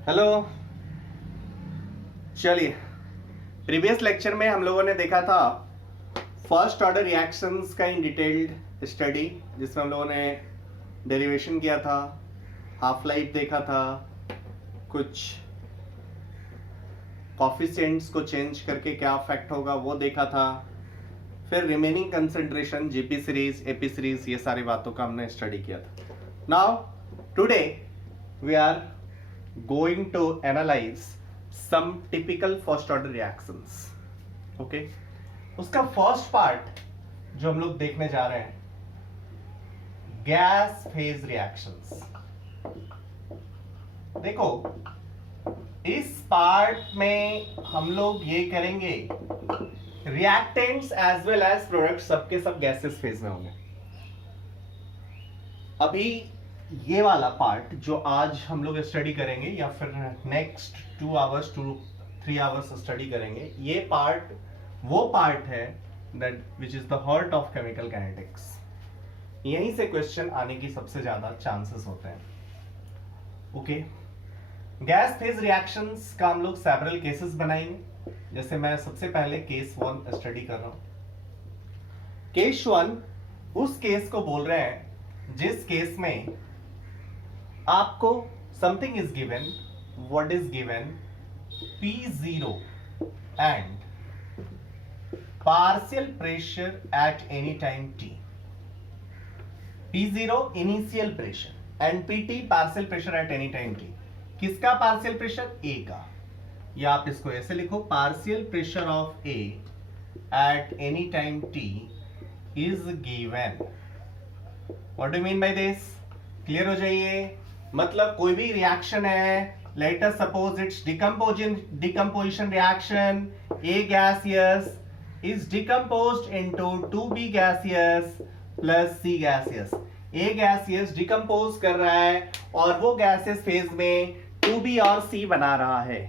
Hello. चलिए, previous lecture में हम लोगों ने देखा था फर्स्ट ऑर्डर रिएक्शंस का इन डिटेल्ड स्टडी, जिसमें हम लोगों ने डेरिवेशन किया था, हाफ लाइफ देखा था, कुछ कॉफिशिएंट्स को चेंज करके क्या इफेक्ट होगा वो देखा था, फिर remaining concentration, GP series, AP series, ये सारी बातों का हमने स्टडी किया था। Now today we are going to analyze some typical first order reactions. Okay, उसका फर्स्ट पार्ट जो हम लोग देखने जा रहे हैं, गैस फेज रिएक्शंस। देखो, इस पार्ट में हम लोग ये करेंगे, reactants as well as product सबके सब गैसेस फेज में होंगे। अभी ये वाला पार्ट जो आज हम लोग स्टडी करेंगे या फिर नेक्स्ट 2 आवर्स 2-3 आवर्स स्टडी करेंगे, ये पार्ट वो पार्ट है that which is the heart of chemical kinetics. यहीं से क्वेश्चन आने की सबसे ज्यादा चांसेस होते हैं। ओके, गैस फेज रिएक्शंस का हम लोग सेवरल केसेस बनाएंगे। जैसे मैं सबसे पहले केस 1 स्टडी कर रहा हूं। केस 1 उस केस को बोल रहे हैं जिस केस में आपको something is given, what is given, P0 and partial pressure at any time T। P0 initial pressure and PT partial pressure at any time T। किसका पार्शियल प्रेशर? A का। या आप इसको ऐसे लिखो, partial pressure of A eight any time T is given. What do mean by this? Clear हो जाइए। मतलब कोई भी रिएक्शन है, let us suppose it's decomposition reaction, A gaseous is decomposed into 2B gaseous plus C gaseous। A gaseous decompose कर रहा है और वो गैसेस फेज में 2B और C बना रहा है।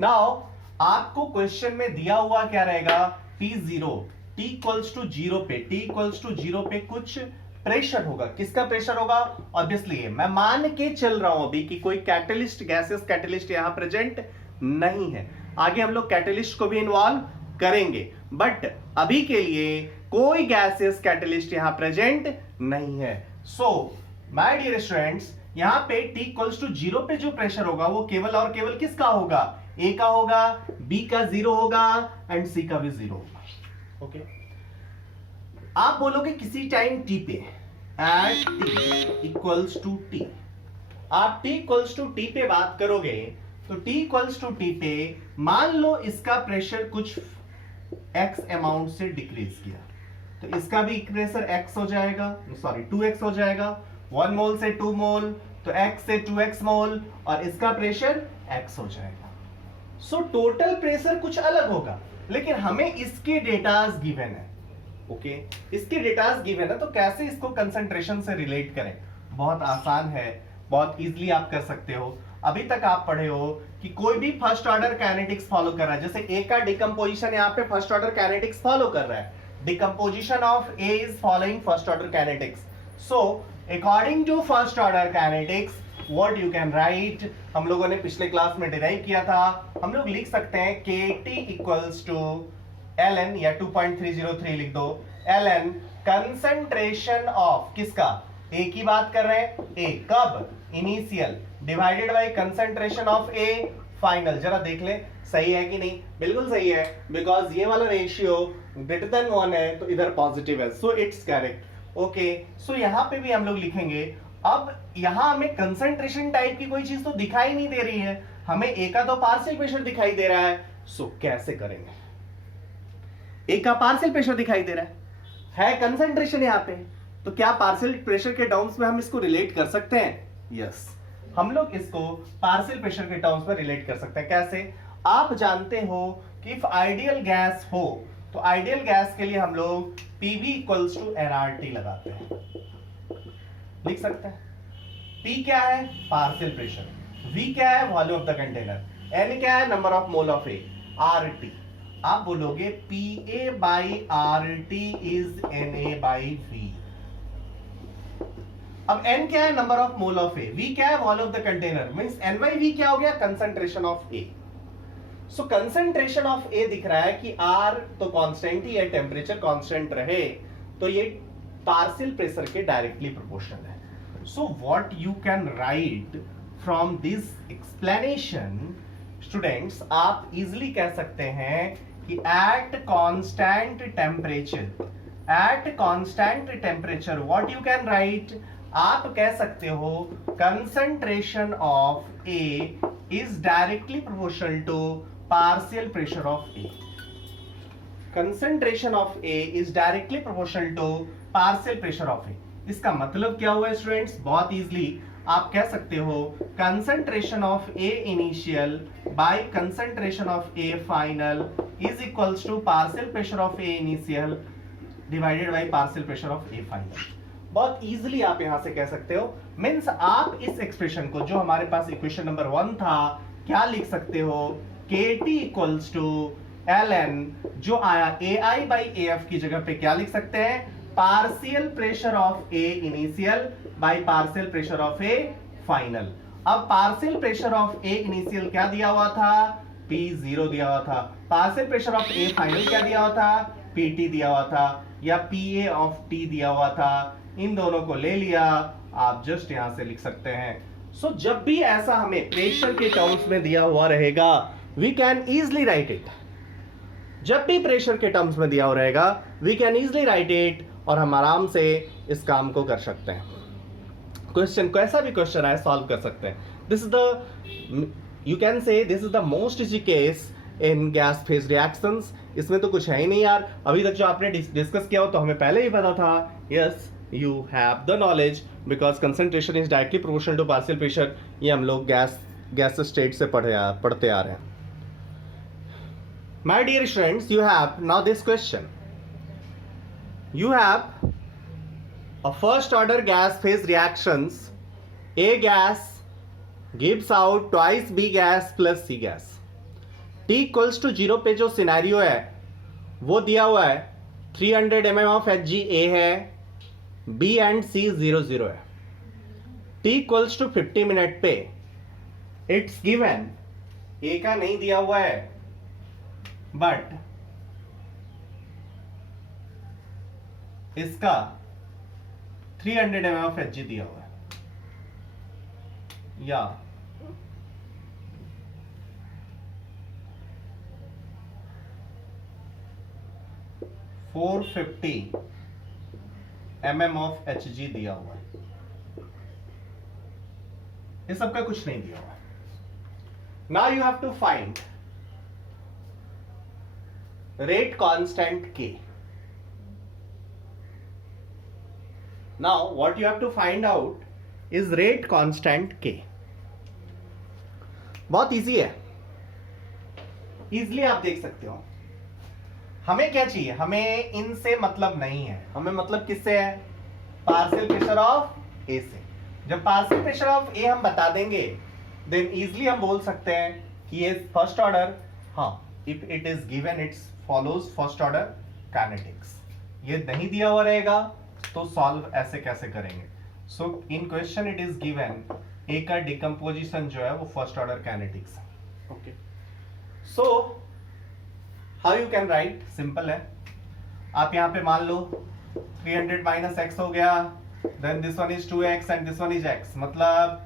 नाउ आपको क्वेश्चन में दिया हुआ क्या रहेगा? P0 T इक्वल्स टू 0 पे, T इक्वल्स टू 0 पे कुछ प्रेशर होगा। किसका प्रेशर होगा? ऑब्वियसली मैं मान के चल रहा हूं अभी कि कोई कैटलिस्ट, गैसेस कैटलिस्ट यहां प्रेजेंट नहीं है। आगे हम लोग कैटलिस्ट को भी इन्वॉल्व करेंगे, बट अभी के लिए कोई गैसेस कैटलिस्ट यहां प्रेजेंट नहीं है। सो माय डियर स्टूडेंट्स, यहां पे T इक्वल्स टू 0 पे जो प्रेशर होगा वो केवल और केवल किसका होगा? A का होगा, B का 0 होगा एंड C का भी 0 होगा। ओके, आप बोलोगे किसी टाइम T पे, at T equals to T, आप T इक्वल्स टू T पे बात करोगे तो T इक्वल्स टू T पे मान लो इसका प्रेशर कुछ X अमाउंट से डिक्रीज किया, तो इसका भी प्रेशर X हो जाएगा, सॉरी 2X हो जाएगा। 1 मोल से 2 मोल तो X से 2X मोल और इसका प्रेशर X हो जाएगा। सो टोटल प्रेशर कुछ अलग होगा, लेकिन हमें इसके डेटास गिवन है। ओके, इसके डेटास गिवन है, तो कैसे इसको कंसंट्रेशन से रिलेट करें? बहुत आसान है, बहुत इजीली आप कर सकते हो। अभी तक आप पढ़े हो कि कोई भी फर्स्ट ऑर्डर काइनेटिक्स फॉलो कर रहा है, जैसे ए का डिकम्पोजिशन यहाँ पे फर्स्ट ऑर्डर काइनेटिक्स फॉलो कर रहा है। Decomposition of A is following first order kinetics. So according to first order kinetics what you can write, हम लोगों ने पिछले क्लास में डिराइव किया था, हम लोग लिख सकते हैं KT इक्वल्स टू ln या 2.303 लिख दो, ln कंसंट्रेशन ऑफ किसका? A की बात कर रहे हैं, A कब? Initial divided bye concentration of A final. जरा देख ले सही है कि नहीं? बिल्कुल सही है, बिकॉज ये वाला रेशियो ग्रेटर देन 1 है तो इधर पॉजिटिव है, सो इट्स करेक्ट। ओके, सो यहां पे भी हम लोग लिखेंगे। अब यहां हमें कंसंट्रेशन टाइप की कोई चीज तो दिखाई नहीं दे रही है, हमें A का तो पार्शियल प्रेशर दिखाई दे रहा है। सो कैसे करेंगे? A का पार्शियल प्रेशर दिखाई दे रहा है कंसंट्रेशन यहाँ पे, तो क्या पार्शियल प्रेशर के टर्म्स में हम इसको रिलेट कर सकते हैं? यस, हम लोग इसको पार्शियल प्रेशर के टर्म्स में रिलेट कर सकते हैं। कैसे? आप जानते हो कि इफ आइडियल गैस हो तो आइडियल गैस के लिए हम लोग PV इक्वल्स टू nRT लगाते हैं, लिख सकते हैं। P क्या है? पार्शियल प्रेशर, V क्या है? Volume of the container, N क्या है? Number of mole of A, RT। आप बोलोगे PA by RT is NA by V। अब n क्या है, number of mole of A, v क्या है, vol of the container, means n by V क्या हो गया, concentration of A. So concentration of A दिख रहा है कि R तो कांस्टेंट ही है, टेम्परेचर कांस्टेंट रहे तो ये पार्शियल प्रेशर के डायरेक्टली प्रोपोर्शनल है। So what you can write from this explanation students, आप इजिली कह सकते हैं कि at constant temperature what you can write, आप कह सकते हो concentration of A is directly proportional to partial pressure of A. Concentration of A is directly proportional to partial pressure of A. इसका मतलब क्या हुआ स्टूडेंट्स, बहुत इजीली आप कह सकते हो concentration of A initial by concentration of A final is equals to partial pressure of A initial divided by partial pressure of A final. बहुत इजीली आप यहां से कह सकते हो, मींस आप इस एक्सप्रेशन को जो हमारे पास इक्वेशन नंबर 1 था क्या लिख सकते हो, KT इक्वल्स टू ln, जो आया AI बाई AF की जगह पे क्या लिख सकते हैं, partial pressure of A initial by partial pressure of A final. अब partial pressure of A initial क्या दिया हुआ था, P0 दिया हुआ था, partial pressure of A final क्या दिया हुआ था, PT दिया हुआ था, या PA ऑफ T दिया हुआ था। इन दोनों को ले लिया, आप जस्ट यहां से लिख सकते हैं। सो जब भी ऐसा हमें प्रेशर के टर्म्स में दिया हुआ रहेगा we can easily write it, जब भी प्रेशर के टर्म्स में दिया हुआ रहेगा we can easily write it, और हम आराम से इस काम को कर सकते हैं। क्वेश्चन कैसा भी क्वेश्चन आए सॉल्व कर सकते हैं। This is the, you can say this is the most easy case in gas phase reactions. इसमें तो कुछ है ही नहीं यार, अभी तक जो आपने डिस्कस किया हो तो हमें पहले ही पता था। Yes, you have the knowledge because concentration is directly proportional to partial pressure। ये हम लोग गैस स्टेट से पढ़ते आ रहे हैं। My dear students, you have now this question, you have a first order gas phase reactions, A gas gives out twice B gas plus C gas, T equals to 0 पे जो scenario है वो दिया हुआ है 300 mm of Hg A है, B and C 0 है, T equals to 50 minute पे इट्स गिवन, A का नहीं दिया हुआ है बट इसका 300 mm ऑफ Hg दिया हुआ है, या mm ऑफ Hg दिया हुआ है, ये सबका कुछ नहीं दिया हुआ है। Now you have to find rate constant K। Now what you have to find out is rate constant K। बहुत इजी है, इजिली आप देख सकते हो। हमें क्या चाहिए, हमें इनसे मतलब नहीं है, हमें मतलब किससे है, पार्शियल प्रेशर ऑफ ए से। जब पार्शियल प्रेशर ऑफ ए हम बता देंगे देन इजिली हम बोल सकते हैं कि ये फर्स्ट ऑर्डर, हाँ if it is given it's follows first order kinetics. ये नहीं दिया हुआ रहेगा तो सॉल्व ऐसे कैसे करेंगे। सो इन क्वेश्चन इट इज गिवन ए का डिकम्पोजिशन जो है वो फर्स्ट ऑर्डर काइनेटिक्स है। Okay, so how you can right, simple है। आप यहां पे मान लो 300 माइनस एक्स हो गया, then this one is 2x and this one is x, मतलब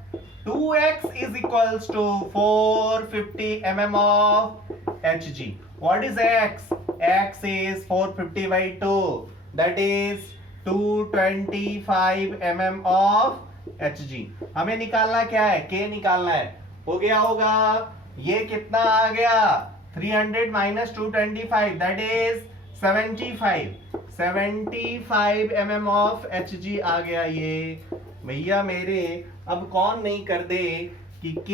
2x is equals to 450 mm of Hg. What is x? X is 450 by 2, that is 225 mm of Hg। हमें निकालना क्या है, K निकालना है। हो गया होगा, ये कितना आ गया 300 minus 225, that is 75 mm of Hg आ गया। ये भैया मेरे, अब कौन नहीं कर दे कि K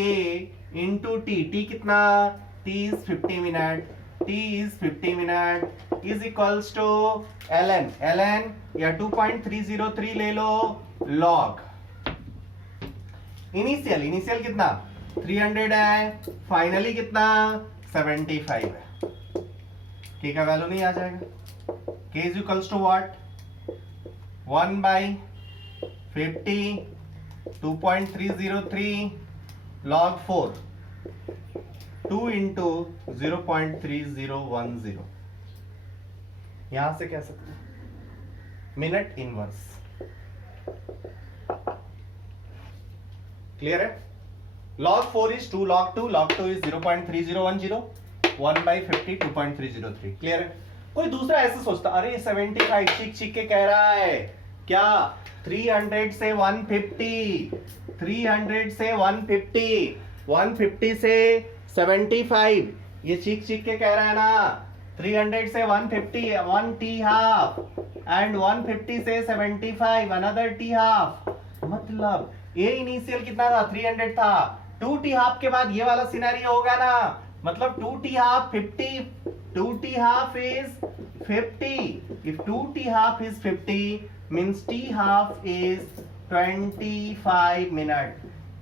इंटू टी कितना 50 minute, T is 50 minute is equals to ln या 2.303 ले लो log इनिशियल कितना 300 है, फाइनली कितना 75 है। K का वैल्यू नहीं आ जाएगा, K is equals to what 1 by 50, 2.303 log 4, 2 into 0.3010, यहां से कह सकते हैं मिनट इनवर्स। क्लियर है? log 4 is 2 log 2, log 2 is 0.3010, 1 by 50, 2.303। Clear है? कोई दूसरा ऐसे सोचता, अरे 75 चिक के कह रहा है क्या, 300 से 150, 300 से 150, 150 से 75, ये चिक के कह रहा है ना, 300 से 150, 1 टी हाफ, एंड 150 से 75 अनदर टी हाफ। मतलब ये इनिशियल कितना था, 300 था, 2 टी हाफ के बाद ये वाला सिनेरियो होगा ना, मतलब 2 T half 50, 2 T half is 50, if 2 T half is 50 means T half is 25 minute.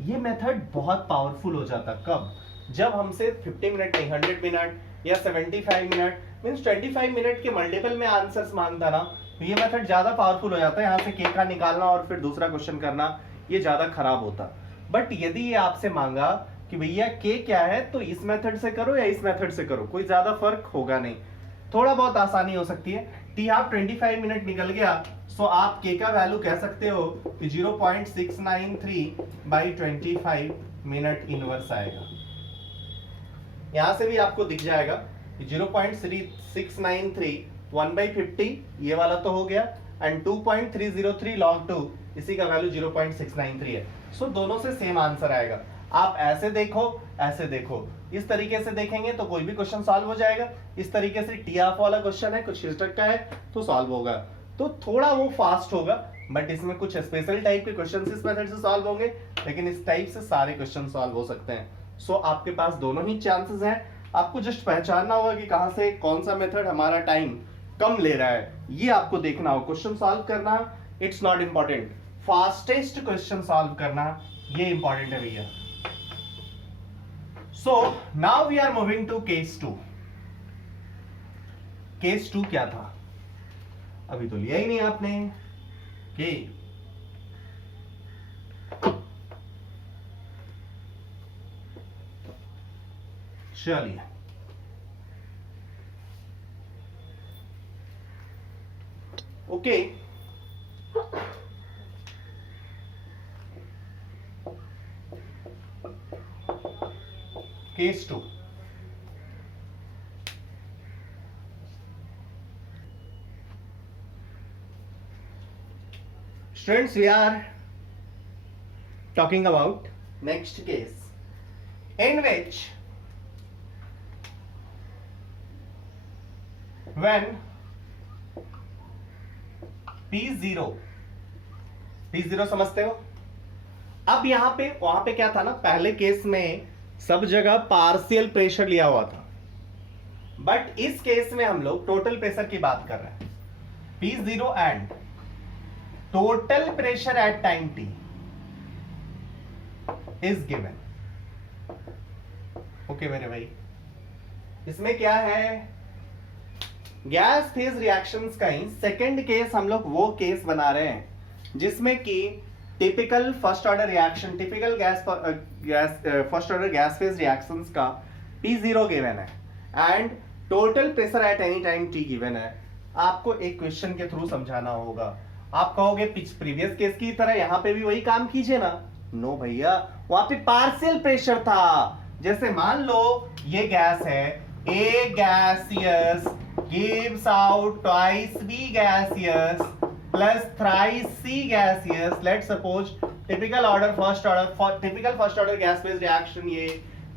ये मेथड बहुत पावरफुल हो जाता कब, जब हमसे 50 मिनट नहीं 100 मिनट या 75 मिनट मींस 25 मिनट के मल्टीपल में आंसर्स मांगता ना, तो ये मेथड ज्यादा पावरफुल हो जाता है। यहाँ से के का निकालना और फिर दूसरा क्वेश्चन करना ये ज्यादा खराब होता। बट यदि ये आपसे मांगा कि भैया के क्या है, तो इस मेथड से करो या इस मेथड से करो, कोई ज्यादा फर्क होगा नहीं, थोड़ा बहुत आसानी हो सकती है। टी हाफ 25 मिनट निकल गया, सो आप के का वैल्यू कह सकते हो कि 0.693 बाई 25 मिनट इनवर्स आएगा। यहां से भी आपको दिख जाएगा कि 0.693 1 by 50 ये वाला तो हो गया, एंड 2.303 log 2 इसी का वैल्यू 0.693 है। सो दोनों से सेम आंसर आएगा। आप ऐसे देखो, ऐसे देखो, इस तरीके से देखेंगे तो कोई भी क्वेश्चन सॉल्व हो जाएगा। इस तरीके से टी हाफ वाला क्वेश्चन है, कुछ इस टाइप का है तो सॉल्व होगा, तो थोड़ा वो फास्ट होगा, बट इसमें कुछ स्पेशल टाइप के क्वेश्चन इस मेथड से सॉल्व होंगे, लेकिन इस टाइप से सारे क्वेश्चन सॉल्व हो सकते हैं। सो आपके पास दोनों ही चांसेस हैं, आपको जस्ट पहचानना होगा कि कहां से कौन सा मेथड हमारा टाइम कम ले रहा है, ये आपको देखना हो। क्वेश्चन सॉल्व करना it's not important, fastest question solve करना ये इंपॉर्टेंट है भैया। So now we are moving to case 2। Case 2 क्या था, अभी तो लिया ही नहीं आपने के। चलिए okay, case 2। Students, we are talking about next case in which when P0 समझते हो। अब यहां पे वहां पे क्या था ना, पहले केस में सब जगह पार्शियल प्रेशर लिया हुआ था, बट इस केस में हम लोग टोटल प्रेशर की बात कर रहे हैं। P0 and total pressure at time t is given. Okay मेरे भाई, इसमें क्या है, गैस फेज रिएक्शंस का ही सेकंड केस हम लोग वो केस बना रहे हैं जिसमें कि typical first order reaction, typical first order gas phase reactions का P0 गिवन है and total pressure eight any time t given है। आपको एक क्वेश्चन के थ्रू समझाना होगा। आप कहोगे प्रीवियस केस की तरह यहां पे भी वही काम कीजिए ना, नो भैया, वहां पे पार्शियल प्रेशर था। जैसे मान लो ये गैस है, A gaseous gives out twice B gaseous plus thrice C gaseous. Let's suppose typical first order gas phase reaction ये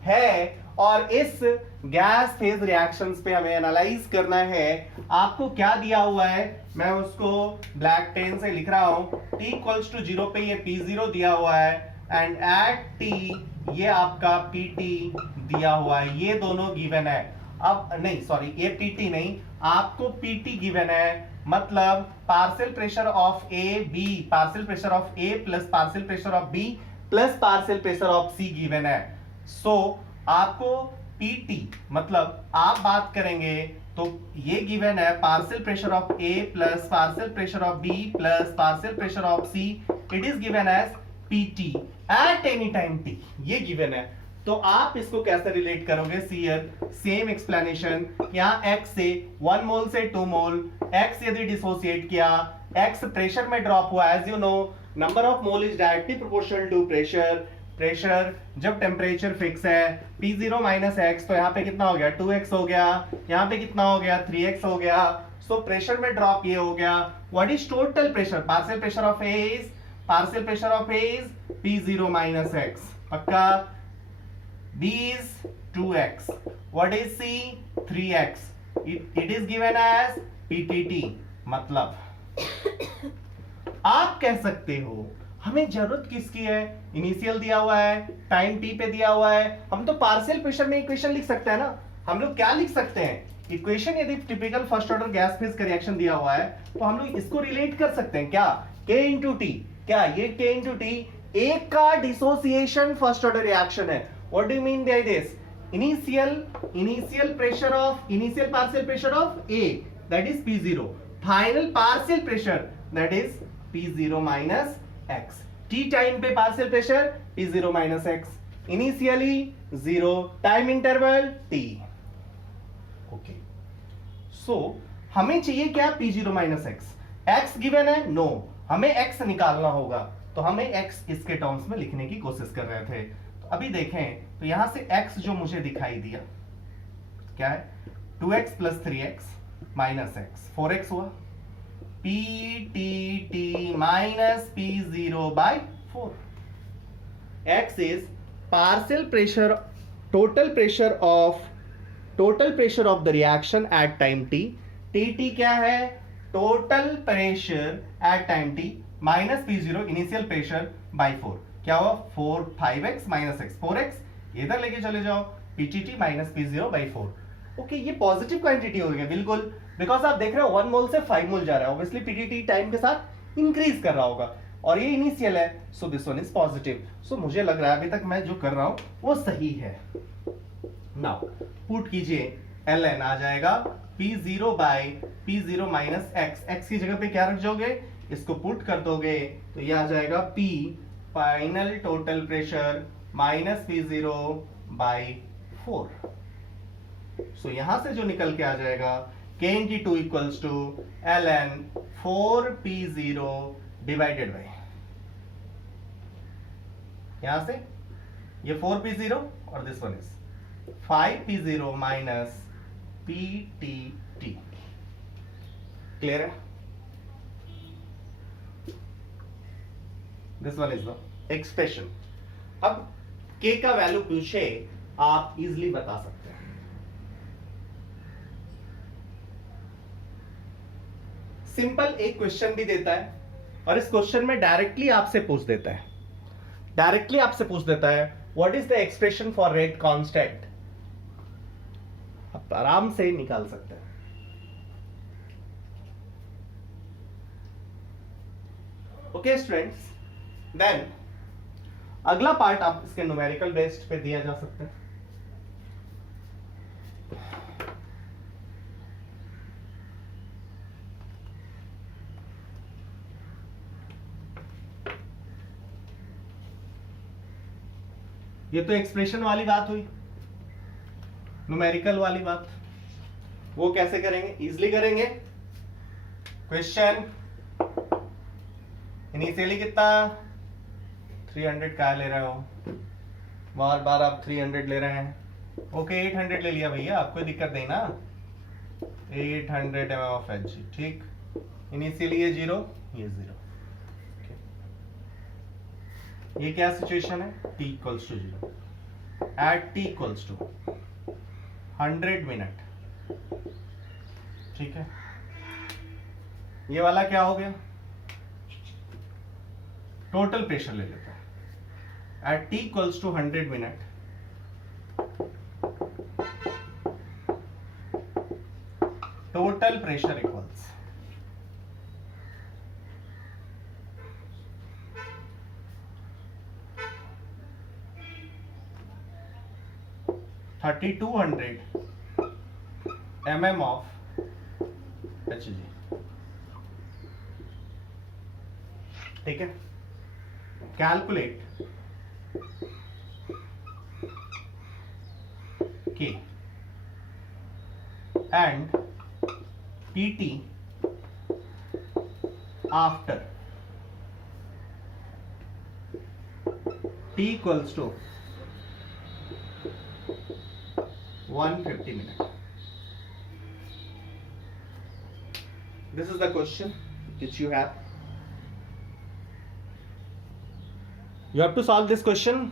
है, और इस गैस फेज रिएक्शंस पे हमें एनालाइज करना है। आपको क्या दिया हुआ है, मैं उसको ब्लैक पेन से लिख रहा हूं, t इक्वल्स टू 0 पे ये P0 दिया हुआ है एंड एट t ये आपका PT दिया हुआ है, ये दोनों गिवन है। अब नहीं सॉरी, ये PT नहीं, आपको PT गिवन है, मतलब partial pressure of A B, partial pressure of A plus partial pressure of B plus partial pressure of C given है। सो आपको PT मतलब आप बात करेंगे तो ये गिवन है partial pressure of A plus partial pressure of B plus partial pressure of C it is given as PT at any time t, ये गिवन है। तो आप इसको कैसे रिलेट करोगे? सीयर सेम एक्सप्लेनेशन, यहां x से 1 मोल से 2 मोल, x यदि डिसोसिएट किया, x प्रेशर में ड्रॉप हुआ, as you know number of mole is directly proportional to pressure. Pressure जब टेम्परेचर फिक्स है P0 माइनस एक्स, तो यहाँ पे कितना हो गया 2x हो गया, यहाँ पे कितना हो गया 3x हो गया। सो प्रेशर में ड्रॉप ये हो गया। What is total pressure? Partial pressure of A is P0 minus x, पक्का। B is 2x. What is C? 3x. It is given as PTT. मतलब आप कह सकते हो हमें जरूरत किसकी है? इनिशियल दिया हुआ है, टाइम t पे दिया हुआ है, हम तो पार्शियल प्रेशर में इक्वेशन लिख सकते हैं ना। हम लोग क्या लिख सकते हैं? इक्वेशन यदि typical first order gas phase का रिएक्शन दिया हुआ है तो हम लोग इसको रिलेट कर सकते हैं क्या? K इंटू टी, क्या ये K इंटू टी एक का डिसोसिएशन फर्स्ट ऑर्डर रिएक्शन है। What do you mean by this? Initial partial pressure of A, that is P0. Final partial pressure, that is P0 minus X. T time पे partial pressure P0 minus X. Initially 0, time interval T. Okay. So हमें चाहिए क्या? P0 minus X. X given है? No. हमें X निकालना होगा, तो हमें X इसके टर्म्स में लिखने की कोशिश कर रहे थे। अभी देखें तो यहां से x जो मुझे दिखाई दिया क्या है? 2x plus 3x minus x, 4x हुआ। PTT minus P0 by 4। x is partial pressure, total pressure of the reaction at time t। tt क्या है? Total pressure at time t minus P0 initial pressure by 4। क्या हुआ? 5x minus x, 4x इधर लेके चले जाओ, PTT minus P0 by 4। Okay, ये positive quantity हो गया बिल्कुल, बिकॉज आप देख रहे हो 1 मोल से 5 मोल जा रहा है, ऑब्वियसली PTT टाइम के साथ इंक्रीज कर रहा होगा, और ये इनिशियल है, so this one is positive. So मुझे लग रहा है अभी तक मैं जो कर रहा हूं वो सही है। नाउ पुट कीजिए, ln आ जाएगा P0 by P0 minus x, x की जगह पे क्या रख जाओगे? इसको पुट कर दोगे तो ये आ जाएगा P final total pressure minus P0 by 4। So यहां से जो निकल के आ जाएगा K into 2 equals to ln 4P0 divided by, यहां से ये 4P0 और this one is 5P0 minus PTT। Clear है? This one is the expression. अब K का वैल्यू पूछे आप इजिली बता सकते हैं। सिंपल एक क्वेश्चन भी देता है और इस क्वेश्चन में डायरेक्टली आपसे पूछ देता है what is the expression for rate constant. आप आराम से निकाल सकते हैं। ओके स्टूडेंट्स, देन अगला पार्ट आप इसके न्यूमेरिकल बेस्ड पे दिया जा सकता है। ये तो एक्सप्रेशन वाली बात हुई, न्यूमेरिकल वाली बात वो कैसे करेंगे? इजिली करेंगे। क्वेश्चन इनिशियली कितना 300 का ले रहे हो, बार बार आप 300 ले रहे हैं। ओके 800 ले लिया भैया, आपको दिक्कत नहीं ना। 800 mm ऑफ Hg, ठीक। इनिशियली ये 0, ये 0। ये क्या सिचुएशन है? t equals to 0 at t equals to 100 minute, ठीक है। ये वाला क्या हो गया? टोटल प्रेशर ले लेते हैं at t equals to 100 minute. Total pressure equals 3200 mm of Hg, ठीक है। Calculate K and PT after T equals to 150 minutes. This is the question which you have. You have to solve this question.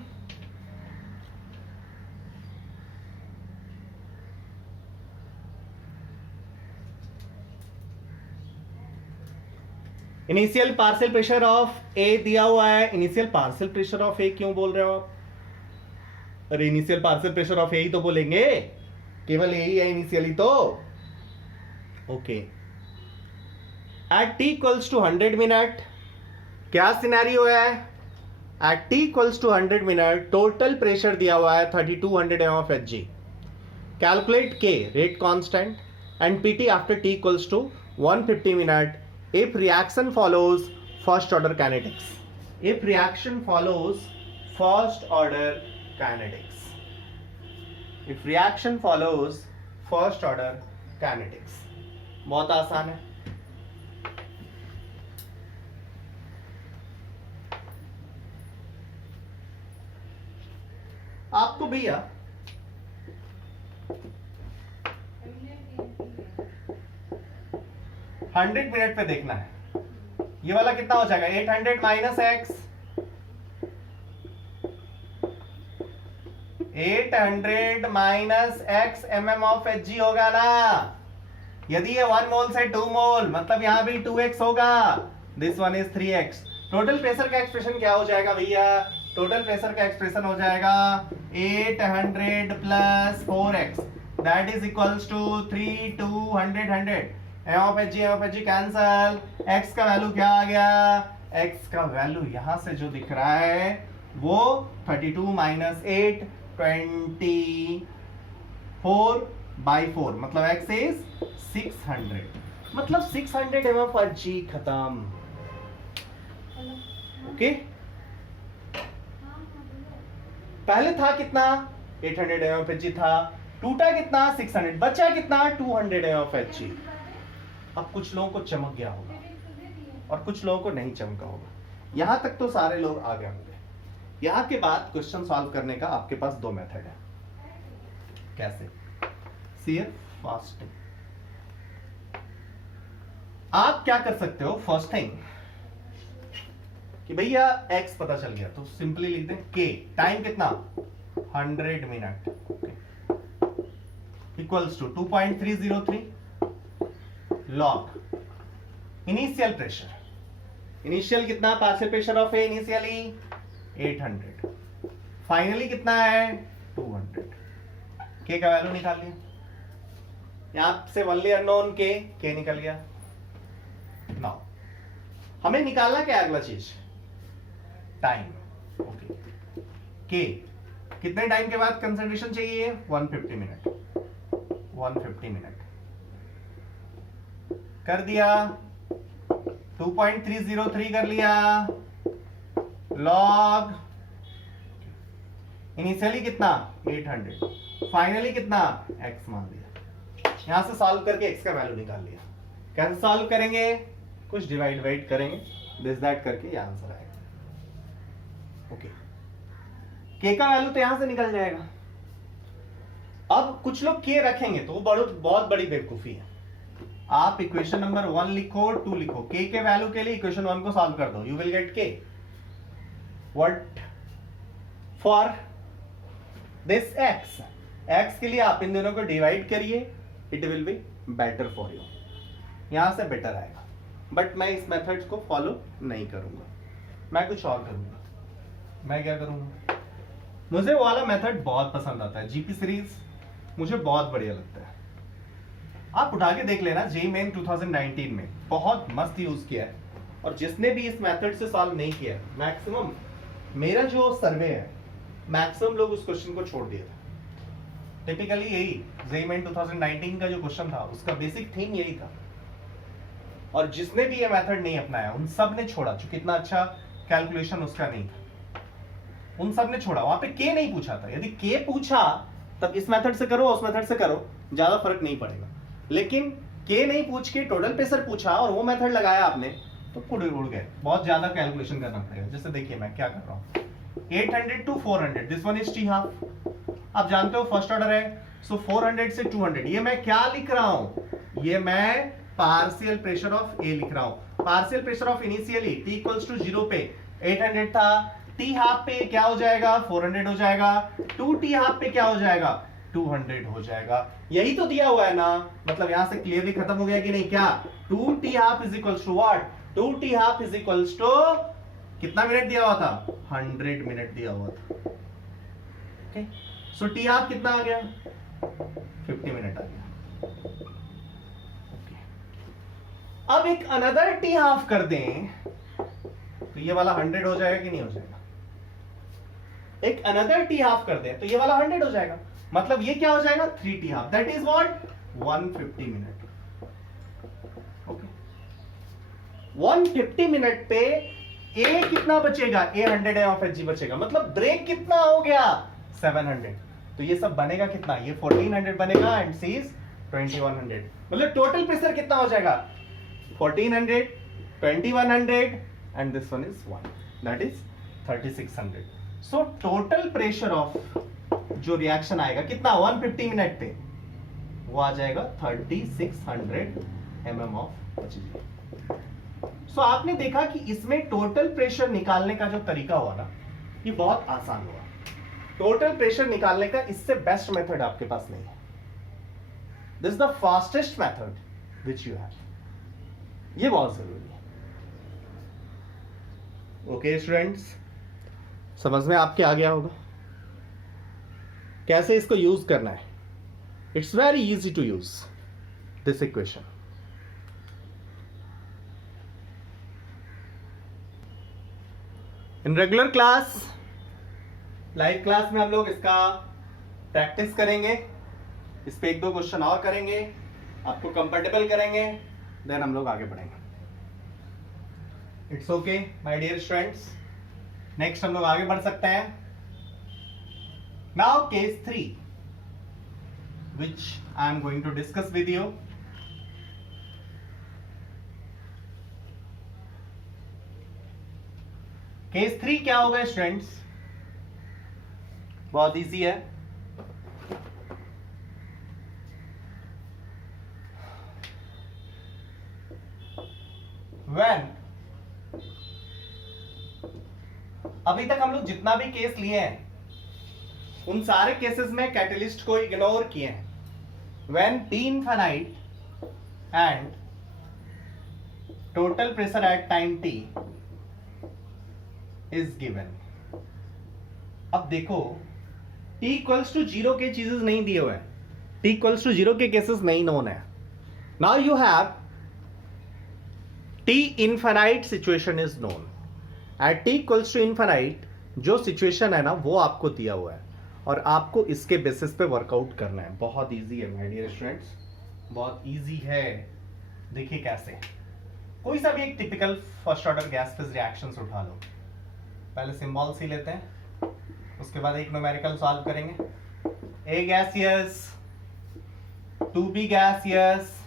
Initial partial pressure of A दिया हुआ है. Initial partial pressure of A क्यों बोल रहे हो आप? अरे initial partial pressure of A ही तो बोलेंगे, केवल ए ही है इनिशियली तो. Okay, at T equals to 100 minute क्या सिनेरियो है? At T equals to 100 minute total pressure दिया हुआ है 3200 M of H G. Calculate K rate constant and PT after T equals to 150 minute if reaction follows first order kinetics. If reaction follows first order kinetics. If reaction follows first order kinetics. बहुत आसान है. आपको भैया hundred minute पे देखना है. ये वाला कितना हो जाएगा? 800 minus x, 800 minus x mm of H जी होगा ना. यदि ये 1 मोल से 2 मोल मतलब यहां भी 2x होगा. This one is 3x. Total pressure का एक्सप्रेशन क्या हो जाएगा भैया? टोटल प्रेशर का एक्सप्रेशन हो जाएगा 800 plus 4x that is equals to 3 200 100. M of H G cancel. X का वैल्यू क्या आ गया? एक्स का वैल्यू यहां से जो दिख रहा है वो 32 माइनस 8 24/4 मतलब एक्स इज 600. मतलब 600 एम ऑफ एच जी खत्म. ओके, पहले था कितना? 800 एम ऑफ एच जी था. टूटा कितना? 600. बचा कितना? 200 एम ऑफ एच जी. अब कुछ लोगों को चमक गया होगा और कुछ लोगों को नहीं चमका होगा. यहां तक तो सारे लोग आ गए होंगे. यहां के बाद क्वेश्चन सॉल्व करने का आपके पास 2 मेथड है. कैसे? सिर्फ फास्टिंग. आप क्या कर सकते हो? फर्स्ट थिंग कि भैया x पता चल गया तो सिंपली लिख दें k. टाइम कितना? 100 minute equals to 2.303 log initial pressure. Initial कितना? Partial pressure of A initially 800. Finally कितना है? 200. के का वैल्यू निकाल लिया. यहां से वनली अननोन के निकल गया. नाउ हमें निकालना क्या है? अगला चीज टाइम. ओके, के कितने टाइम के बाद कंसंट्रेशन चाहिए? 150 मिनट. 150 मिनट कर दिया. 2.303 कर लिया. लॉग इनिशियली कितना? 800. फाइनली कितना? x मान लिया. यहां से सॉल्व करके x का वैल्यू निकाल लिया. कैसे सॉल्व करेंगे? कुछ डिवाइड करेंगे, दिस दैट करके ये आंसर आएगा. ओके, k का वैल्यू तो यहां से निकल जाएगा. अब कुछ लोग k रखेंगे तो वो बहुत बड़ी बेवकूफी है. आप इक्वेशन नंबर 1 लिखो, 2 लिखो. k के वैल्यू के लिए इक्वेशन 1 को सॉल्व कर दो. You will gate k. What for this x? x के लिए आप इन दोनों को डिवाइड करिए. It will be better for you. यहां से बेटर आएगा. बट मैं इस मेथड को फॉलो नहीं करूंगा. मैं कुछ और करूंगा. मैं क्या करूंगा? मुझे वो वाला मेथड बहुत पसंद आता है. जीपी सीरीज मुझे बहुत बढ़िया लगता है. आप उठा के देख लेना. जेईई मेन 2019 में बहुत मस्त यूज किया है. और जिसने भी इस मेथड से सॉल्व नहीं किया, मैक्सिमम मेरा जो सर्वे है मैक्सिमम लोग उस क्वेश्चन को छोड़ दिया था. टिपिकली यही जेईई मेन 2019 का जो क्वेश्चन था उसका बेसिक थीम यही था. और जिसने भी ये मेथड नहीं अपनाया उन सब ने छोड़ा. जो कितना अच्छा कैलकुलेशन उसका नहीं था, उन सब ने छोड़ा, वहां पे के नहीं पूछा था। यदि के पूछा तब इस मेथड से करो, उस मेथड से करो, ज्यादा फर्क नहीं पड़ेगा। लेकिन के नहीं पूछ के टोटल प्रेशर पूछा और वो मेथड लगाया आपने, तो उड़ गए, बहुत ज्यादा कैलकुलेशन करना पड़ेगा। जैसे देखिए मैं क्या कर रहा हूँ, 800 to 400, this one is T half, आप जानते हो फर्स्ट ऑर्डर है, सो 400 से 200, ये मैं क्या लिख रहा हूं, ये मैं पार्शियल प्रेशर ऑफ ए लिख रहा हूं। Partial pressure of initially t equals to 0 पे 800 था, टी हाफ पे क्या हो जाएगा 400 हो जाएगा, 2 टी हाफ पे क्या हो जाएगा 200 हो जाएगा। यही तो दिया हुआ है ना, मतलब यहां से क्लियरली खत्म हो गया कि नहीं, क्या 2 T half is equals to what, 2 T half is equals to कितना मिनट दिया हुआ था, 100 मिनट दिया हुआ था। ओके, सो टी हाफ कितना आ गया, 50 मिनट आ गया। ओके, अब एक अनदर टी हाफ कर दें तो ये वाला 100 हो जाएगा कि नहीं हो जाएगा। एक अनदर टी हाफ कर दें तो ये वाला 100 हो जाएगा, मतलब ये क्या हो जाएगा 3 T half, that is what 150 minute. Okay, 150 minute पे ए कितना बचेगा, ए 100 है ऑफ एच जी बचेगा, मतलब ब्रेक कितना हो गया 700। तो ये सब बनेगा कितना, ये 1400 बनेगा एंड सी इज 2100, मतलब टोटल प्रेशर कितना हो जाएगा 1400, 2100 and this one is 1, that is 3600। So total pressure of जो रिएक्शन आएगा कितना 150 मिनट पे, वो आ जाएगा 3600 mm ऑफ एचजी। सो आपने देखा कि इसमें टोटल प्रेशर निकालने का जो तरीका हुआ ना, ये बहुत आसान हुआ। टोटल प्रेशर निकालने का इससे बेस्ट मेथड आपके पास नहीं है, this is the fastest method which you have, ये बहुत जरूरी है। ओके स्टूडेंट्स, समझ में आपके आ गया होगा कैसे इसको यूज करना है। It's very easy to use this equation. In regular class, live class में हम लोग इसका प्रैक्टिस करेंगे, इस पे 1-2 क्वेश्चन और करेंगे, आपको कंफर्टेबल करेंगे, देन हम लोग आगे बढ़ेंगे। It's okay my dear students, next हम लोग आगे बढ़ सकते हैं। Now case 3 which I am going to discuss with you. केस 3 क्या होगा स्टूडेंट्स, बहुत इजी है। When अभी तक हम लोग जितना भी केस लिए हैं उन सारे केसेस में कैटलिस्ट को इग्नोर किए हैं। When T infinite and total pressure at time t is given, अब देखो T equals to 0 के चीजेस नहीं दिए हुए हैं, T equals to 0 के केसेस नहीं नोन है। Now you have T infinite situation is known, at T equals to infinite जो सिचुएशन है ना वो आपको दिया हुआ है और आपको इसके बेसिस पे वर्कआउट करना है। बहुत इजी है माय डियर स्टूडेंट्स, बहुत इजी है। देखिए कैसे, कोई सा भी एक typical first order gas phase reactions उठा लो, पहले सिंबल सी लेते हैं, उसके बाद एक न्यूमेरिकल सॉल्व करेंगे। ए गैसियस, 2b गैसियस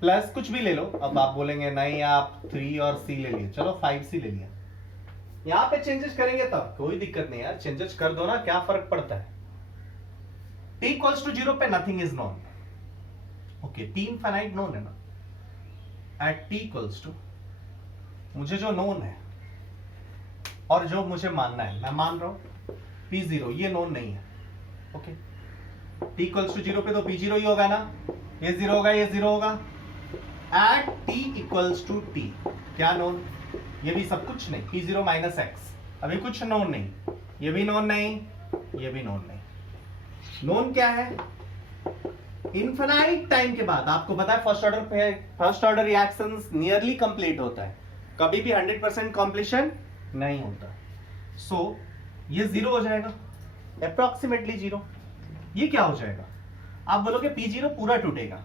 प्लस कुछ भी ले लो। अब आप बोलेंगे नहीं आप 3 और c ले लिए, चलो 5c ले लिया, यहां पे चेंजेस करेंगे तब कोई दिक्कत नहीं यार, चेंजेस कर दो ना, क्या फर्क पड़ता है। t इक्वल्स टू 0 पे nothing is known, okay T infinite known है ना, एट t इक्वल्स टू मुझे जो नोन है और जो मुझे मानना है मैं मान रहा हूं P0, ये नोन नहीं है। ओके, t इक्वल्स टू 0 पे तो P0 ही होगा ना, ये 0 होगा, ये 0 होगा। At t equals to t क्या नोन, ये भी सब कुछ नहीं, P0 माइनस एक्स, अभी कुछ नोन नहीं, ये भी नोन नहीं, ये भी नोन नहीं। नोन क्या है, इनफिनाइट टाइम के बाद आपको पता है first order reactions nearly complete होता है, कभी भी 100% कंप्लीशन नहीं होता। सो ये 0 हो जाएगा, अप्रॉक्सीमेटली 0। ये क्या हो जाएगा, आप बोलोगे P0 पूरा टूटेगा,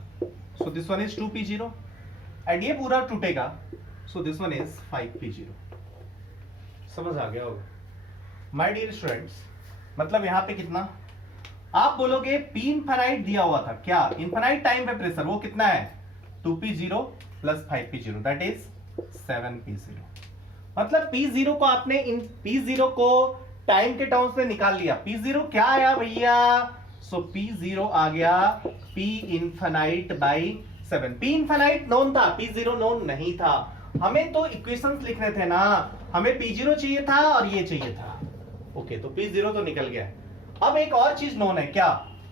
सो this one is 2P0 and ये पूरा टूटेगा, so this one is 5P0। समझ आ गया होगा माय डियर स्टूडेंट्स। मतलब यहाँ पे कितना आप बोलोगे पी इनफाइनाइट दिया हुआ था, क्या इनफाइनाइट टाइम पे प्रेशर वो कितना है 2p0 plus 5p0 that is 7p0। मतलब p0 को आपने इन p0 को टाइम के टर्म्स में निकाल लिया। p0 क्या आया भैया, सो p0 आ गया p infinite by 7। p infinite known था, p0 नोन नहीं था। हमें तो इक्वेशंस लिखने थे ना, हमें p0 चाहिए था और ये चाहिए था। ओके तो p0 तो निकल गया। अब एक और चीज नोन है क्या,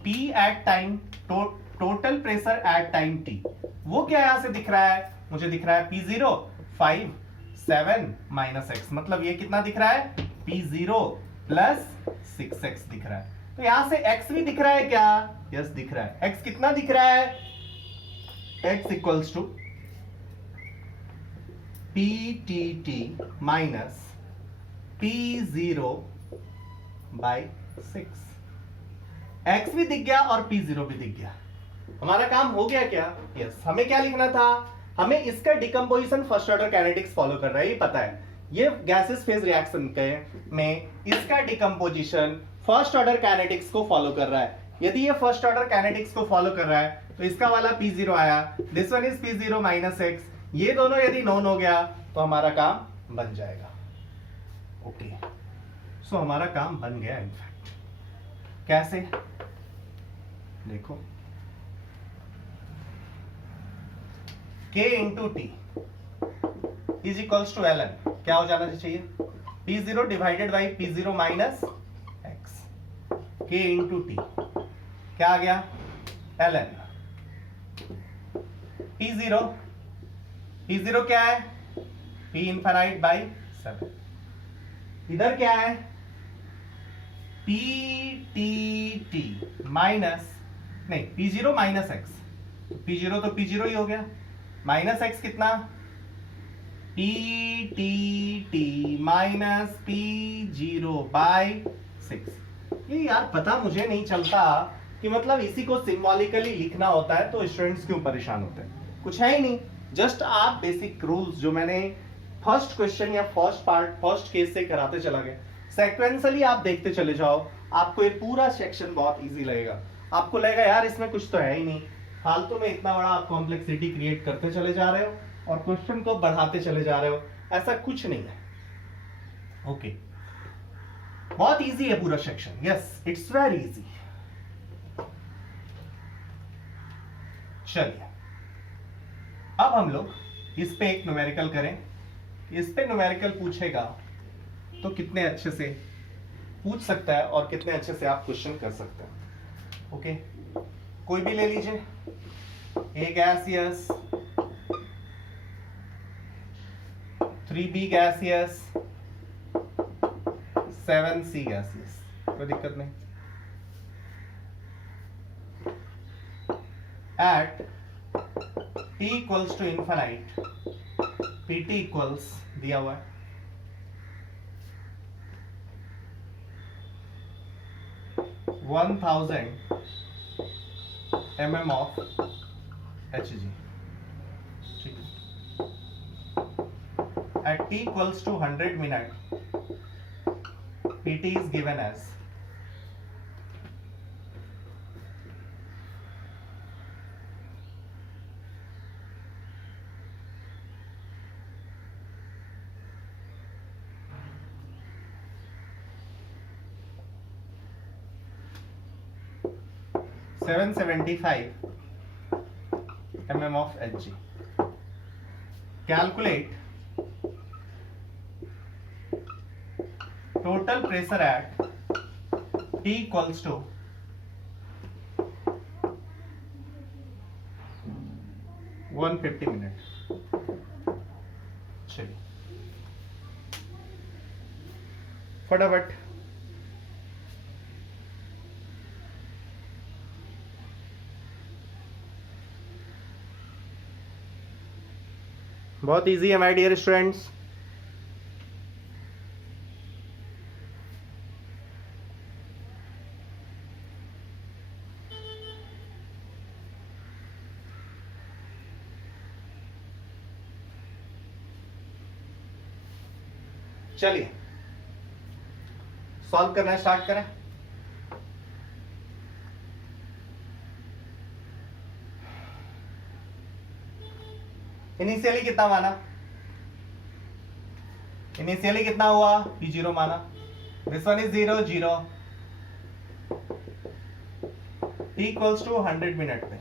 p at time, total pressure at time t। वो क्या यहां से दिख रहा है, मुझे दिख रहा है p0 5 7 माइनस x, मतलब ये कितना दिख रहा है p0 प्लस 6x दिख रहा है। तो यहां से x भी दिख रहा है क्या, यस दिख रहा है। x कितना दिख रहा है, x equals to ptt minus p0 by 6। x भी दिख गया और p0 भी दिख गया। हमारा काम हो गया क्या, यस। हमें क्या लिखना था, हमें इसका decomposition first order kinetics follow कर रहा है, ये पता है। ये गैसेस फेज रिएक्शन के में इसका डिकम्पोजिशन फर्स्ट ऑर्डर काइनेटिक्स को फॉलो कर रहा है। यदि ये फर्स्ट ऑर्डर काइनेटिक्स को फॉलो कर रहा है तो इसका वाला p0 आया, this one is p0 minus x, ये दोनों यदि नोन हो गया तो हमारा काम बन जाएगा। ओके सो हमारा काम बन गया इनफैक्ट। कैसे देखो, k into t is equals to ln, क्या हो जाना चाहिए p0 divided by p0 minus x, k into t क्या आ गया ln p0, p0 क्या है p इनफाइनाइट बाई 7, इधर क्या है ptt माइनस नहीं p0 माइनस x, p0 तो p0 ही हो गया, माइनस x कितना ptt माइनस p0 बाई 6। ये यार पता मुझे नहीं चलता कि मतलब इसी को सिंबॉलिकली लिखना होता है तो स्टूडेंट्स क्यों परेशान होते हैं, कुछ है ही नहीं। जस्ट आप बेसिक रूल्स जो मैंने फर्स्ट क्वेश्चन या फर्स्ट पार्ट फर्स्ट केस से कराते चला गया, सेक्वेंसली आप देखते चले जाओ, आपको ये पूरा सेक्शन बहुत इजी लगेगा। आपको लगेगा यार इसमें कुछ तो है ही नहीं, फालतू में इतना बड़ा आप कॉम्प्लेक्सिटी क्रिएट करते चले जा रहे हो और क्वेश्चन को बढ़ाते चले जा रहे हो, ऐसा कुछ नहीं है। ओके बहुत इजी है पूरा section, yes it's very easy. चलिए अब हम लोग इस पे एक न्यूमेरिकल करें। इस पे न्यूमेरिकल पूछेगा तो कितने अच्छे से पूछ सकता है और कितने अच्छे से आप क्वेश्चन कर सकते हैं। ओके कोई भी ले लीजिए, A gaseous, 3B gaseous, 7C gaseous, कोई दिक्कत नहीं। At t equals to infinite, Pt equals दिया हुआ है 1000 mm of Hg। ठीक है, at t equals to 100 minute, Pt is given as 775 mm of Hg। Calculate total pressure at T equals to 150 minute. चलिए फटाफट बहुत इजी है my dear students. चलिए सॉल्व करना स्टार्ट करें। इनिशियली कितना माना, इनिशियली कितना हुआ, P0 माना, this one is 0 0, T equals to 100 minute पे,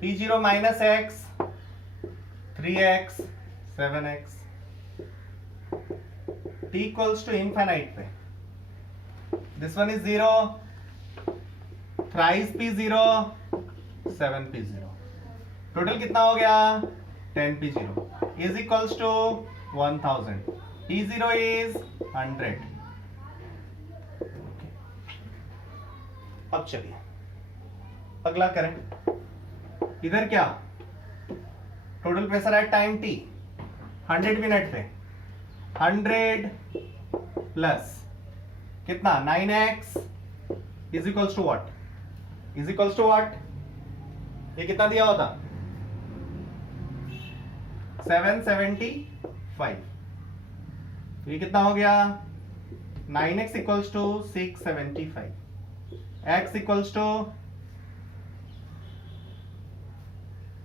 P0 minus x 3x 7x, T equals to infinite पे, this one is 0, thrice P0 7 P0, total कितना हो गया 10 P0 is equals to 1000, P0 is 100। अब चलिए अगला करें। इधर क्या, total pressure at time t 100 minute पे, 100 प्लस कितना 9x is equals to what, is equals to what, ये कितना दिया होता 775, तो ये कितना हो गया 9x equals to 675, x equals to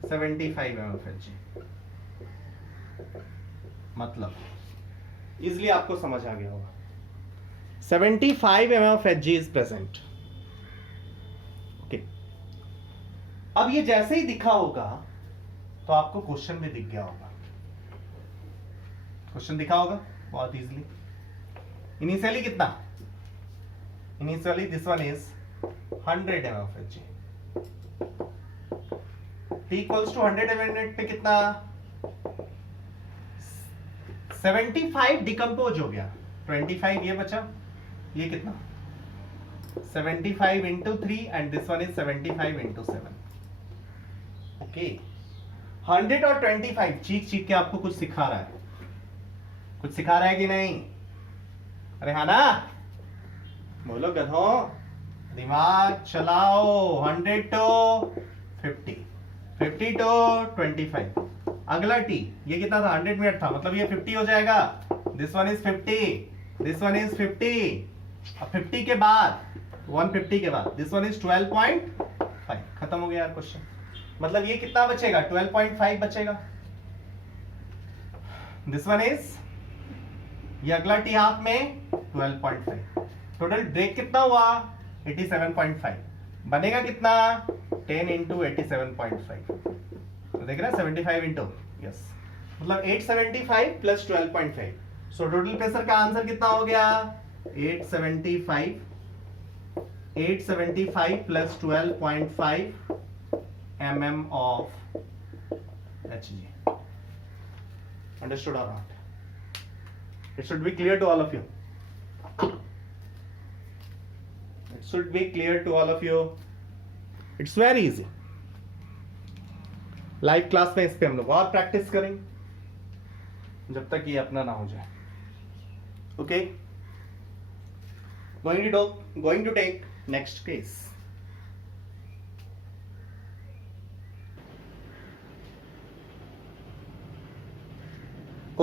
75 mFHg। मतलब इजिली आपको समझ आ गया होगा 75 mFHg इज प्रेजेंट। ओके, अब ये जैसे ही दिखा होगा तो आपको क्वेश्चन भी दिख गया होगा, क्वेश्चन दिखा होगा बहुत इजीली। इनिशियली कितना, initially this one is 100 mFHg, T equals to 100 minute पे कितना 75 डिकम्पोज हो गया, 25 ये बचा, ये कितना 75 into 3 and this one is 75 into 7। Okay, 100 और 25 चीख चीख के आपको कुछ सिखा रहा है, कुछ सिखा रहा है कि नहीं? अरे हाँ ना, बोलो गधों, दिमाग चलाओ। 100 टू 50, 50 टू 25, अगला t ये कितना था 100 मिनट था, मतलब ये 50 हो जाएगा, this one is 50, this one is 50, अब 50 के बाद 150 के बाद दिस वन इज 12.5, खत्म हो गया यार क्वेश्चन। मतलब ये कितना बचेगा 12.5 बचेगा, दिस वन इज, ये अगला टी हाफ में 12.5, टोटल ब्रेक कितना हुआ 87.5, बनेगा कितना 10 इंटू 87.5, तो देख रहे हैं 75 इंटू, यस, मतलब 875 प्लस 12.5, सो टोटल प्रेशर का आंसर कितना हो गया 875 plus 12.5 mm of Hg. Understood or not? It should be clear to all of you. It should be clear to all of you. It's very easy. Live class में इस पे हम लोग और प्रैक्टिस करेंगे जब तक ये अपना ना हो जाए। Okay, going to take next case.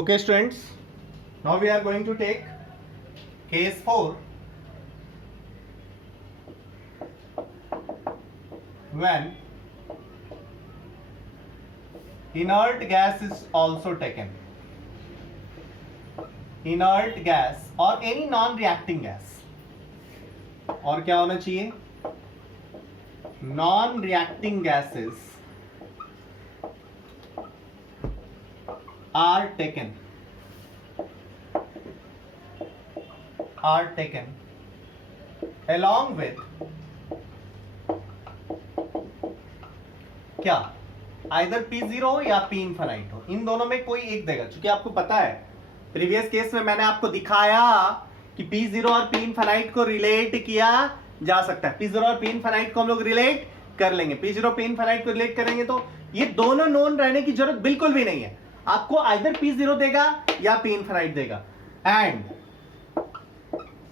Okay students, now we are going to take case 4, when inert gas is also taken, inert gas or any non-reacting gas, और क्या होना चाहिए non-reacting gases are taken along with क्या either P0 हो या P infinite हो, इन दोनों में कोई एक देगा। क्योंकि आपको पता है प्रीवियस केस में मैंने आपको दिखाया कि P0 और P infinite को रिलेट किया जा सकता है, P0 और P infinite को हम लोग रिलेट कर लेंगे, P0 P infinite को रिलेट करेंगे तो ये दोनों नोन रहने की जरूरत बिल्कुल भी नहीं है, आपको आइदर P0 देगा या P infinite देगा। एंड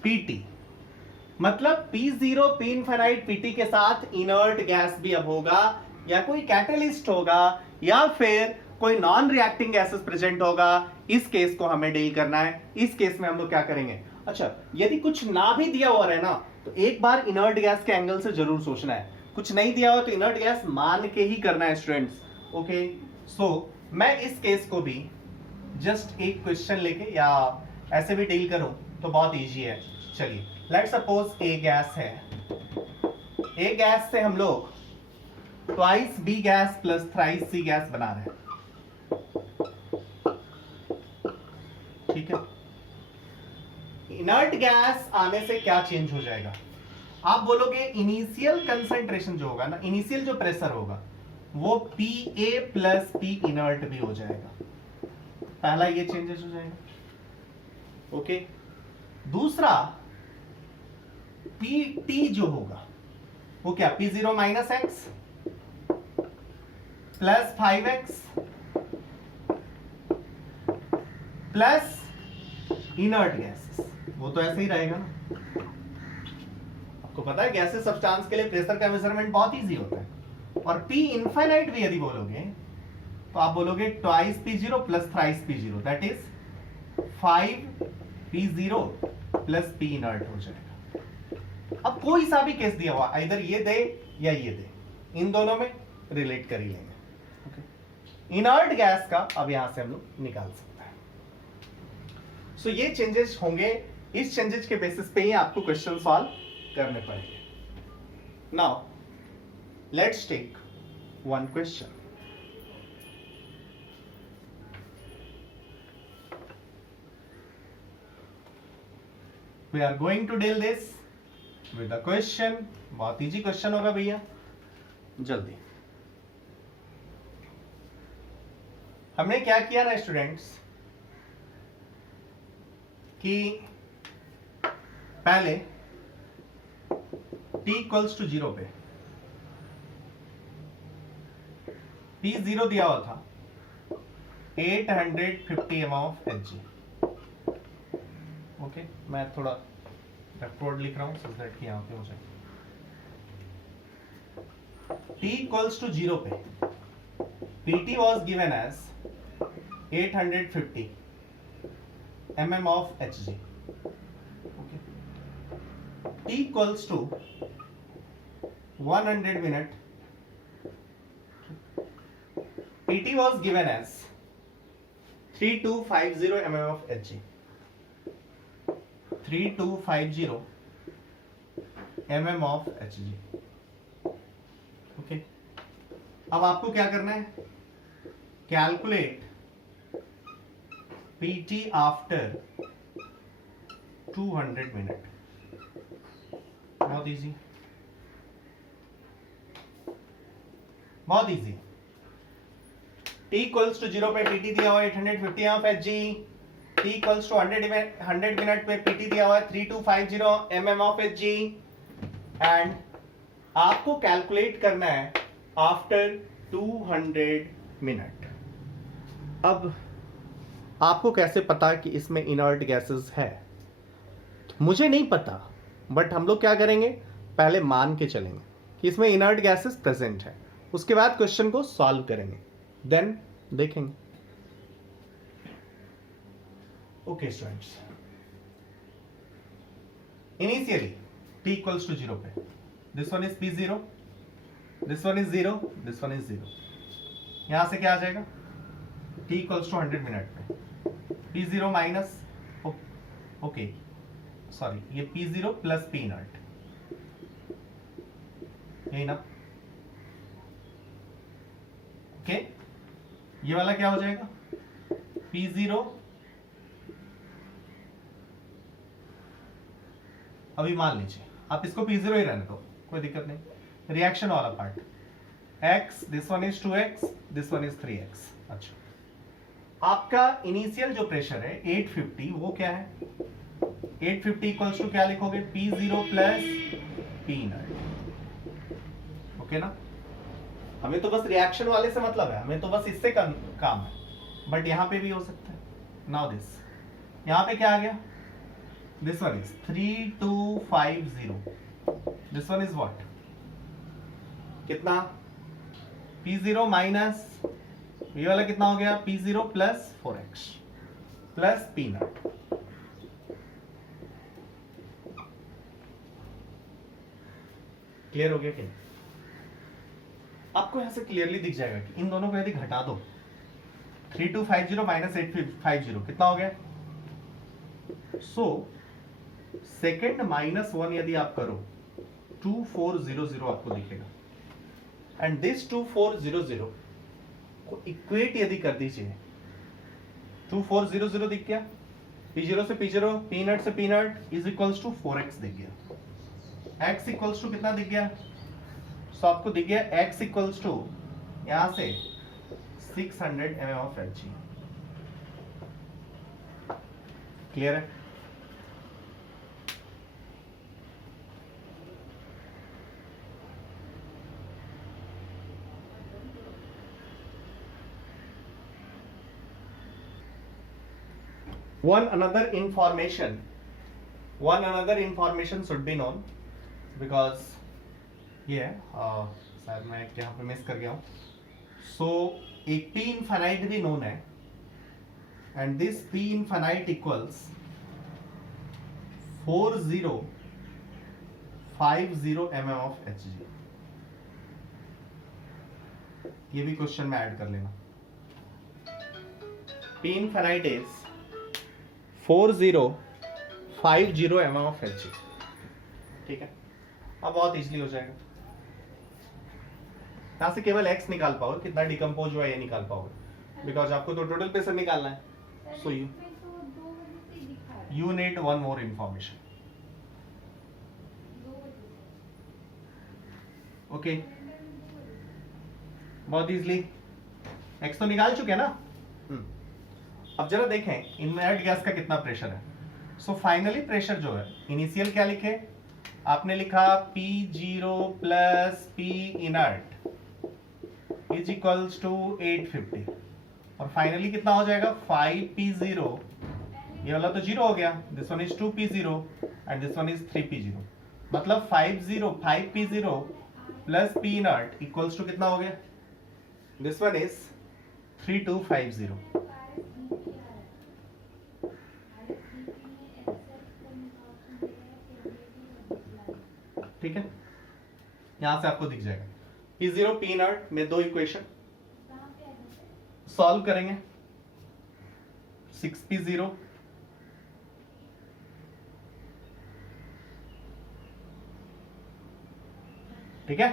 PT मतलब P0 P infinite PT के साथ इनर्ट गैस भी अब होगा, या कोई कैटलिस्ट होगा, या फिर कोई नॉन रिएक्टिंग गैसेस प्रेजेंट होगा। इस केस को हमें डील करना है। इस केस में हम लोग क्या करेंगे, अच्छा, यदि कुछ ना भी दिया हुआ रहे ना, तो एक बार इनर्ट गैस के एंगल से जरूर सोचना है। कुछ नहीं दिया हुआ तो इनर्ट गैस मान के ही करना है स्टूडेंट्स। ओके, सो मैं इस केस को भी जस्ट एक क्वेश्चन लेके या ऐसे भी डील करूं तो बहुत इजी है। चलिए, लेट्स सपोज ए गैस है। ए गैस से हम लोग twice B gas plus thrice C gas बना रहे हैं। ठीक है, इनर्ट गैस आने से क्या चेंज हो जाएगा? आप बोलोगे इनिशियल कंसंट्रेशन जो होगा ना, इनिशियल जो प्रेशर होगा वो Pa प्लस पी इनर्ट भी हो जाएगा। पहला ये चेंजेस हो जाएगा। ओके, दूसरा Pt जो होगा वो क्या, P0 minus x plus 5x plus inert gases, वो तो ऐसे ही रहेगा ना। आपको पता है गैसेस सब्सटेंस के लिए प्रेशर का मेजरमेंट बहुत इजी होता है। और P इनफाइनाइट भी यदि बोलोगे तो आप बोलोगे twice P0 plus thrice P0, that is 5P0 plus P inert हो जाएगा। अब कोई सा भी केस दिया हुआ, इधर ये दे या ये दे, इन दोनों में रिलेट कर ही लेंगे। इनर्ट गैस का अब यहां से हम लोग निकाल सकते हैं। सो ये चेंजेस होंगे, इस चेंजेस के बेसिस पे ही आपको क्वेश्चन सॉल्व करने पड़ेंगे। Now let's take one question. We are going to deal this with a question. बहुत इजी क्वेश्चन होगा भैया, जल्दी। हमने क्या किया ना स्टूडेंट्स कि पहले t इक्वल्स टू 0 पे P0 दिया हुआ था 850 ml ऑफ Hg। ओके, मैं थोड़ा बैकवर्ड लिख रहा हूं सो दैट कि यहां पे हो जाए। t इक्वल्स टू 0 पे Pt was given as 850 mm of Hg. Okay. T equals to 100 minute. Pt was given as 3250 mm of Hg. 3250 mm of Hg. Okay. अब आपको क्या करना है? Calculate Pt after 200 minute. बहुत इजी, बहुत easy. T equals to 0 पे Pt दिया हुआ है 850 of Hg। T equals to 100 minute पे Pt दिया हुआ है 3250 mm ऑफ Hg। एंड आपको कैलकुलेट करना है आफ्टर 200 मिनट। अब आपको कैसे पता कि इसमें इनर्ट गैसेस है? मुझे नहीं पता, बट हम लोग क्या करेंगे, पहले मान के चलेंगे कि इसमें इनर्ट गैसेस प्रेजेंट है, उसके बाद क्वेश्चन को सॉल्व करेंगे, देन देखेंगे। Okay students, initially t equals to 0 पे this one is P0, this one is 0, this one is 0। यहां से क्या आ जाएगा, t इक्वल्स टू 100 मिनट पे P0 माइनस, ओके सॉरी, ये P0 प्लस P इनर्ट, यही ना। ओके, ये वाला क्या हो जाएगा, P0 अभी मान लीजिए आप इसको P0 ही रहने दो, कोई दिक्कत नहीं। रिएक्शन वाला part x, this one is 2x, this one is 3x। अच्छा, आपका इनिशियल जो प्रेशर है 850, वो क्या है, 850 इक्वल्स टू क्या लिखोगे, P0 plus P inert. Okay ना, हमें तो बस रिएक्शन वाले से मतलब है, हमें तो बस इससे काम है, बट यहां पे भी हो सकता है। नाउ दिस, यहां पे क्या आ गया, this one is 3250, this one is what, कितना, P0 माइनस ये वाला कितना हो गया, P0 plus 4x plus P not. Clear हो गया कि नहीं? आपको यहां से क्लियरली दिख जाएगा कि इन दोनों को यदि घटा दो 3250 माइनस 850 कितना हो गया? सो सेकेंड -1 यदि आप करो 2400 आपको दिखेगा, एंड दिस 2400 को इक्वेट यदि कर दीजिए, 2400 दिख गया, P0 से P0, P0 से P0 is equals to 4x दिख गया, x इक्वल्स टू कितना दिख गया? सो आपको दिख गया x इक्वल्स टू यहां से 600 mm ऑफ Hg। क्लियर है? One another information should be known, because ये शायद मैं यहाँ पे मिस कर गया हूँ। So एक P infinite भी known है, and this P infinite equals 4050 mm of Hg। ये भी क्वेश्चन में ऐड कर लेना। P infinite is 4050 mm of Hg। ठीक है, अब बहुत इजीली हो जाएगा। यहां से केवल x निकाल पाओगे, कितना डिकम्पोज हुआ ये निकाल पाओगे, बिकॉज आपको तो टोटल प्रेशर निकालना है। So you need one more information. Okay, बहुत इजीली x तो निकाल चुके हैं ना। अब जरा देखें इनर्ट गैस का कितना प्रेशर है। सो फाइनली प्रेशर जो है, इनिशियल क्या लिखे आपने? लिखा P0 plus P inert is equals to 850, और फाइनली कितना हो जाएगा? 5P0, ये वाला तो 0 हो गया, this one is 2P0 and this one is 3P0, मतलब 5P0 plus P inert equals to कितना हो गया? This one is 3250। ठीक है, यहां से आपको दिख जाएगा P0 P नॉट में दो इक्वेशन सॉल्व करेंगे। 6P0 ठीक है,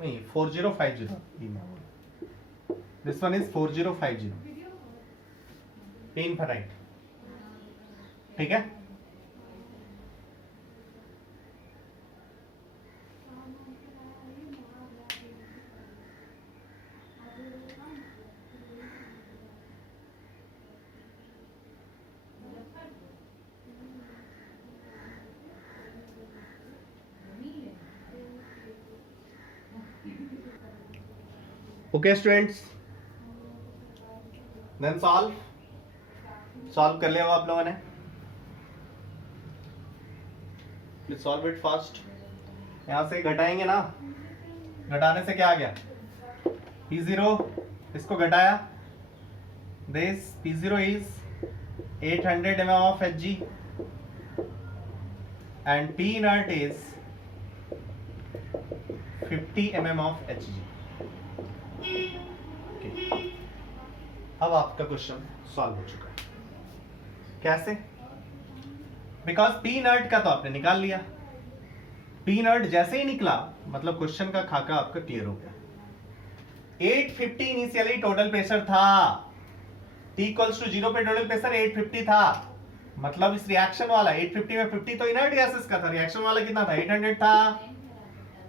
नहीं 4050, this one is 4050 P infinite. ठीक है, ओके स्टूडेंट्स, देन सॉल्व कर लिया आप लोगों ने। Solve it fast. यहां से घटाएंगे ना, घटाने से क्या आ गया? P0 इसको घटाया, this P0 is 800 mm of Hg and P inert is 50 mm of Hg। अब आपका क्वेश्चन सॉल्व हो चुका है। कैसे? बिकॉज P इनर्ट का तो आपने निकाल लिया, P इनर्ट जैसे ही निकला मतलब क्वेश्चन का खाका आपका क्लियर हो गया। 850 इनिशियली टोटल प्रेशर था, T इक्वल्स टू 0 पे टोटल प्रेशर 850 था, मतलब इस रिएक्शन वाला 850 में 50 तो इनर्ट गैसेस का था, रिएक्शन वाला कितना था? 800 था।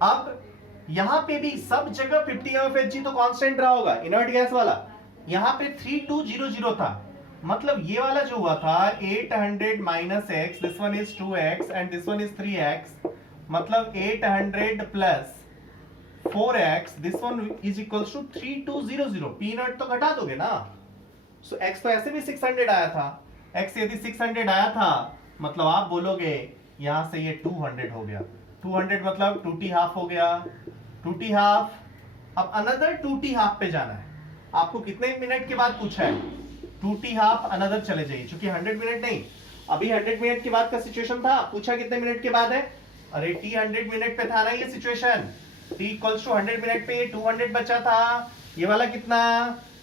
अब यहां पे भी सब जगह 50 Hg तो कांस्टेंट रहा होगा, इनर्ट गैस वाला। यहां पे 3200 था, मतलब ये वाला जो हुआ था 800 minus x, this one is 2x and this one is 3x, मतलब 800 plus 4x, this one is equals to 3200। P inert तो घटा दोगे ना, सो x तो ऐसे भी 600 आया था, x यदि 600 आया था मतलब आप बोलोगे यहां से ये 200 हो गया, 200 मतलब 2t हाफ हो गया, 2t हाफ। अब अनदर 2t हाफ पे जाना है। आपको कितने मिनट के बाद पूछा है? 2t हाफ अनदर चले जाइए, क्योंकि 100 मिनट नहीं, अभी 100 मिनट के बाद का सिचुएशन था, पूछा कितने मिनट के बाद है, अरे t 100 मिनट पे था ना ये situation, t equals to 100 minute पे 200 बचा था, ये वाला कितना,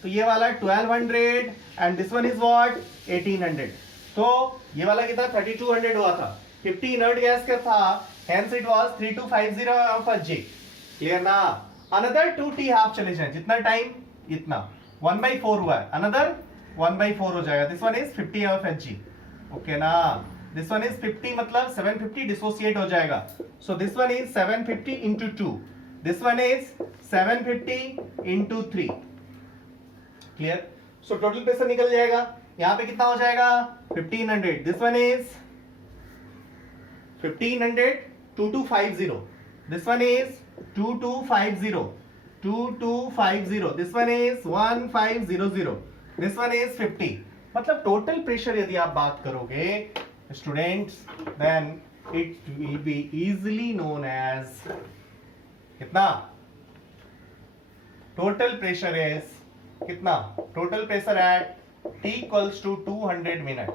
तो ये वाला 1200 and this one is what 1800, तो ये वाला कितना 3200 हुआ था, 50 इनर्ट गैस का था, hence it was 3250 of a J, clear ना। अनदर 2t हाफ चले जाए, जितना टाइम इतना 1/4 हुआ है, अनदर 1/4 हो जाएगा, this one is 50 of H ji, okay ना। दिस वन इज 50 मतलब 750 डिसोसिएट हो जाएगा, सो this one is 750 into 2, this one is 750 into 3, clear. So total pressure निकल जाएगा, यहां पे कितना हो जाएगा 1500, this one is 1500 2250, this one is 2250, 2250, this one is 1500, this one is 50, मतलब टोटल प्रेशर यदि आप बात करोगे students, then it will be easily known as कितना, टोटल प्रेशर इज कितना, total pressure at t equals to 200 minute,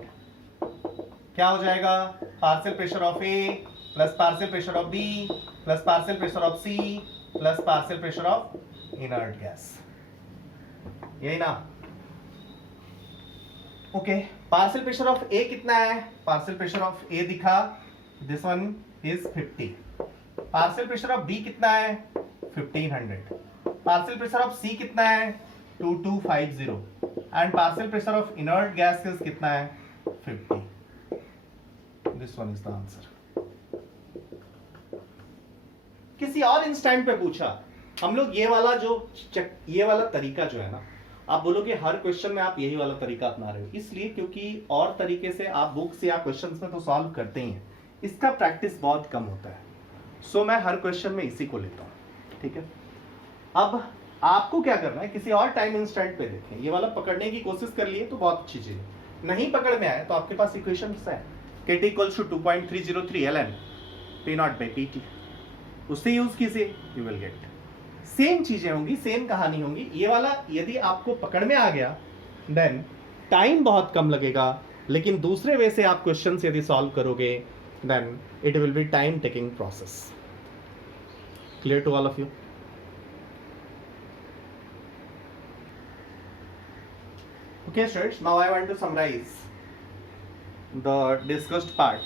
क्या हो जाएगा, partial pressure of A plus partial pressure of B plus partial pressure of C plus partial pressure of inert gas, यही ना। Okay, partial pressure of A कितना है, partial pressure of A दिखा, this one is 50, partial pressure of B कितना है 1500, partial pressure of सी कितना है 2250 and partial pressure of inert gas कितना है 50, this one is the answer. किसी और इंस्टेंट पे पूछा, हम लोग ये वाला ये वाला तरीका जो है ना, आप बोलोगे हर क्वेश्चन में आप यही वाला तरीका अपना रहे हो, इसलिए क्योंकि और तरीके से आप बुक्स या क्वेश्चंस में तो सॉल्व करते ही हैं, इसका प्रैक्टिस बहुत कम होता है, सो मैं हर क्वेश्चन में इसी को लेता हूं, ठीक है। अब आपको क्या करना है, किसी और टाइम इंस्टेंट पे देखें, ये वाला पकड़ने की कोशिश कर लिए तो बहुत अच्छी चीज है, नहीं पकड़ में आए तो आपके पास इक्वेशंस है, KT equals to 2.303 ln P naught by PT, उससे यूज कीजिए, यू विल गेट सेम चीजें होंगी, सेम कहानी होंगी। ये वाला यदि आपको पकड़ में आ गया देन टाइम बहुत कम लगेगा, लेकिन दूसरे वे से आप क्वेश्चंस यदि सॉल्व करोगे then it will be time taking process. Clear to all of you? Okay students, now I want to summarize the discussed part.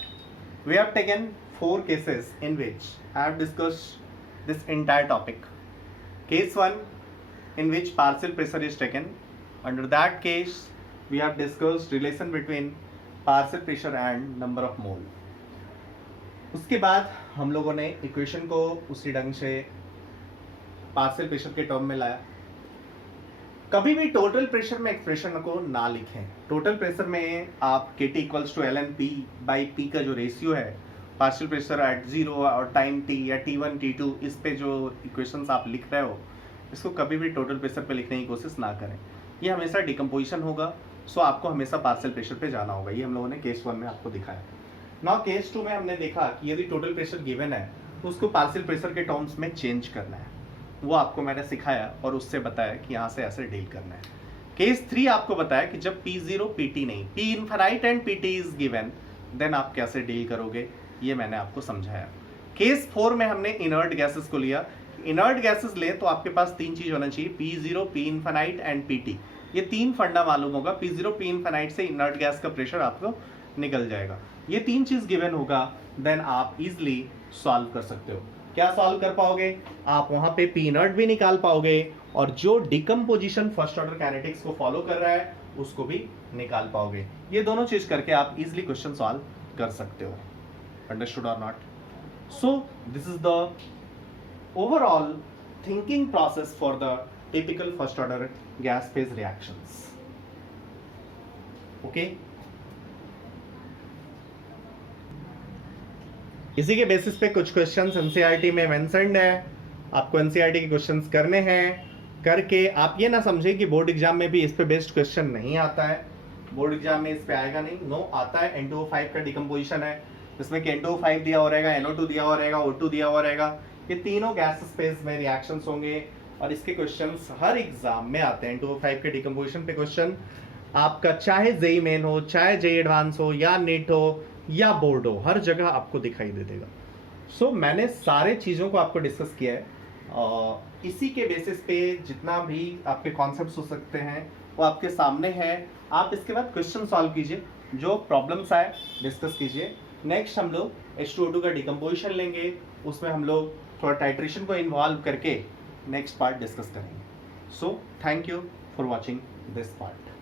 We have taken 4 cases in which I have discussed this entire topic. Case 1 in which partial pressure is taken. Under that case we have discussed relation between partial pressure and number of mole. उसके बाद हम लोगों ने equation को उसी ढंग से partial pressure के टर्म में लाया। कभी भी टोटल प्रेशर में एक्सप्रेशन को ना लिखें, टोटल प्रेशर में आप KT equals to ln P by P का जो रेशियो है पार्शियल प्रेशर एट 0 और टाइम T या T1 T2, इस पे जो इक्वेशंस आप लिख रहे हो इसको कभी भी टोटल प्रेशर पे लिखने की कोशिश ना करें, ये हमेशा डिकम्पोजिशन होगा, सो आपको हमेशा पार्शियल प्रेशर पे जाना होगा। ये हम लोगों ने केस 1 में आपको दिखाया। नाउ केस 2 में हमने देखा कि यदि टोटल प्रेशर गिवन है तो उसको पार्शियल प्रेशर के टर्म्स में चेंज करना है, वो आपको मैंने सिखाया और उससे बताया कि यहाँ से ऐसे डील करना है। केस 3 आपको बताया कि जब P0 PT नहीं, P infinite and PT is given, then आप कैसे डील करोगे, ये मैंने आपको समझाया। केस 4 में हमने इनर्ट गैसेस को लिया। इनर्ट गैसेस ले तो आपके पास 3 चीज होना चाहिए, P0 P infinite and PT, ये 3 फंडा मालूम होगा। P0 P इनफाइनाइट से इनर्ट गैस का प्रेशर आपको निकल जाएगा, ये 3 चीज गिवन होगा, देन आप इजिली सॉल्व कर सकते हो। क्या सॉल्व कर पाओगे आप, वहां पे P नॉट भी निकाल पाओगे और जो डिकम्पोजिशन फर्स्ट ऑर्डर काइनेटिक्स को फॉलो कर रहा है उसको भी निकाल पाओगे। ये दोनों चीज करके आप इजिली क्वेश्चन सॉल्व कर सकते हो। अंडरस्टूड और not? So this is the overall thinking process for the typical first order gas phase reactions. Okay, इसी के बेसिस पे कुछ क्वेश्चंस एनसीईआरटी में मेंशन्ड है, आपको एनसीईआरटी के क्वेश्चंस करने हैं। करके आप ये ना समझे कि बोर्ड एग्जाम में भी इस पे बेस्ड क्वेश्चन नहीं आता है, बोर्ड एग्जाम में इस पे आएगा नहीं, नो आता है। N2O5 का डिकम्पोजिशन है, जिसमें कि N2O5 दिया हो रहेगा, NO2 दिया हो रहेगा, O2 दिया हो रहेगा, ये तीनों गैस स्पेस में रिएक्शंस होंगे और इसके क्वेश्चंस हर एग्जाम में आते हैं। N2O5 के डिकम्पोजिशन पे क्वेश्चन, आपका चाहे जेई मेन हो, चाहे जेई एडवांस हो, या नीट हो, या बोर्ड हो, हर जगह आपको दिखाई दे देगा। सो मैंने सारे चीज़ों को आपको डिस्कस किया है, और इसी के बेसिस पे जितना भी आपके कॉन्सेप्ट्स हो सकते हैं वो आपके सामने है। आप इसके बाद क्वेश्चन सॉल्व कीजिए, जो प्रॉब्लम्स आए डिस्कस कीजिए। नेक्स्ट हम लोग H2O2 का डिकम्पोजिशन लेंगे, उसमें हम लोग थोड़ा टाइट्रेशन को इन्वॉल्व करके नेक्स्ट पार्ट डिस्कस करेंगे। So thank you for watching this part.